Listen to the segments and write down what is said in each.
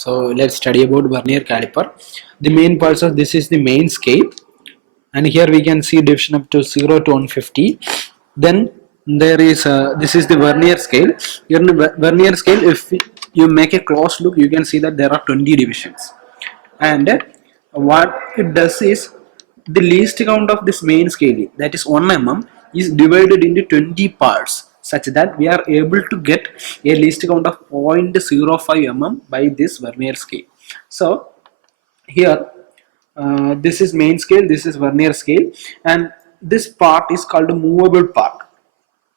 So let's study about vernier caliper. The main parts of this is the main scale, and here we can see division up to 0 to 150. Then there is this is the vernier scale. Here in the vernier scale, if you make a close look, you can see that there are 20 divisions. And what it does is the least count of this main scale, that is 1 mm, is divided into 20 parts such that we are able to get a least count of 0.05 mm by this vernier scale. So here this is main scale, this is vernier scale, and this part is called a movable part.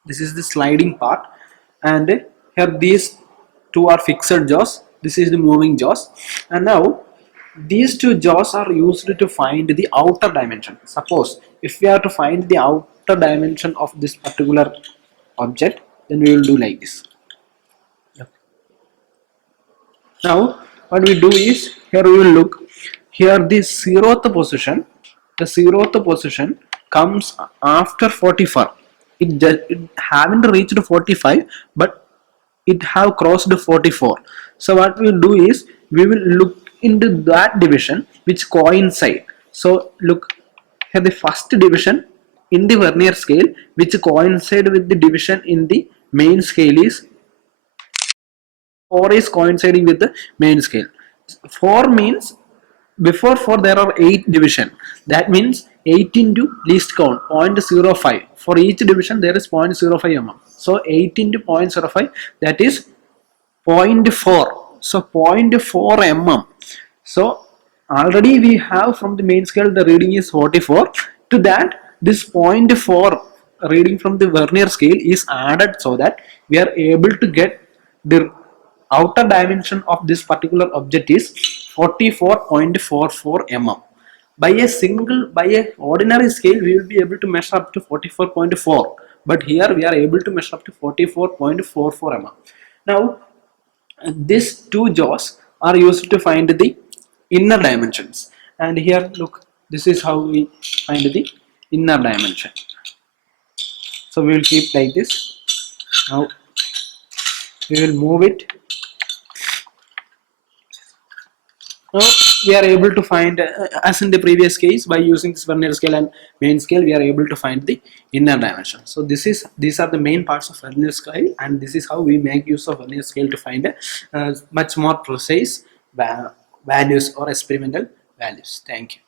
This is the sliding part, and here these two are fixed jaws, this is the moving jaws. And now these two jaws are used to find the outer dimension. Suppose if we are to find the outer dimension of this particular object, then we will do like this. Now what we do is, here we will look, here the zeroth position, the zeroth position comes after 44. It haven't reached 45, but it have crossed 44. So what we will do is, we will look into that division which coincide. So look here, the first division in the vernier scale which coincide with the division in the main scale is 4 is coinciding with the main scale. 4 means before 4 there are 8 division. That means 8 into least count 0.05. For each division there is 0.05 mm. So 8 into 0.05, that is 0.4. So 0.4 mm. So already we have from the main scale the reading is 44. To that, this 0.4 reading from the vernier scale is added so that we are able to get the outer dimension of this particular object is 44.44 mm. By a ordinary scale we will be able to measure up to 44.4, but here we are able to measure up to 44.44 mm. Now these two jaws are used to find the inner dimensions, and here look, this is how we find the inner dimension. So we will keep like this. Now we will move it. Now we are able to find, as in the previous case, by using this vernier scale and main scale, we are able to find the inner dimension. So these are the main parts of vernier scale, and this is how we make use of vernier scale to find much more precise values or experimental values. Thank you.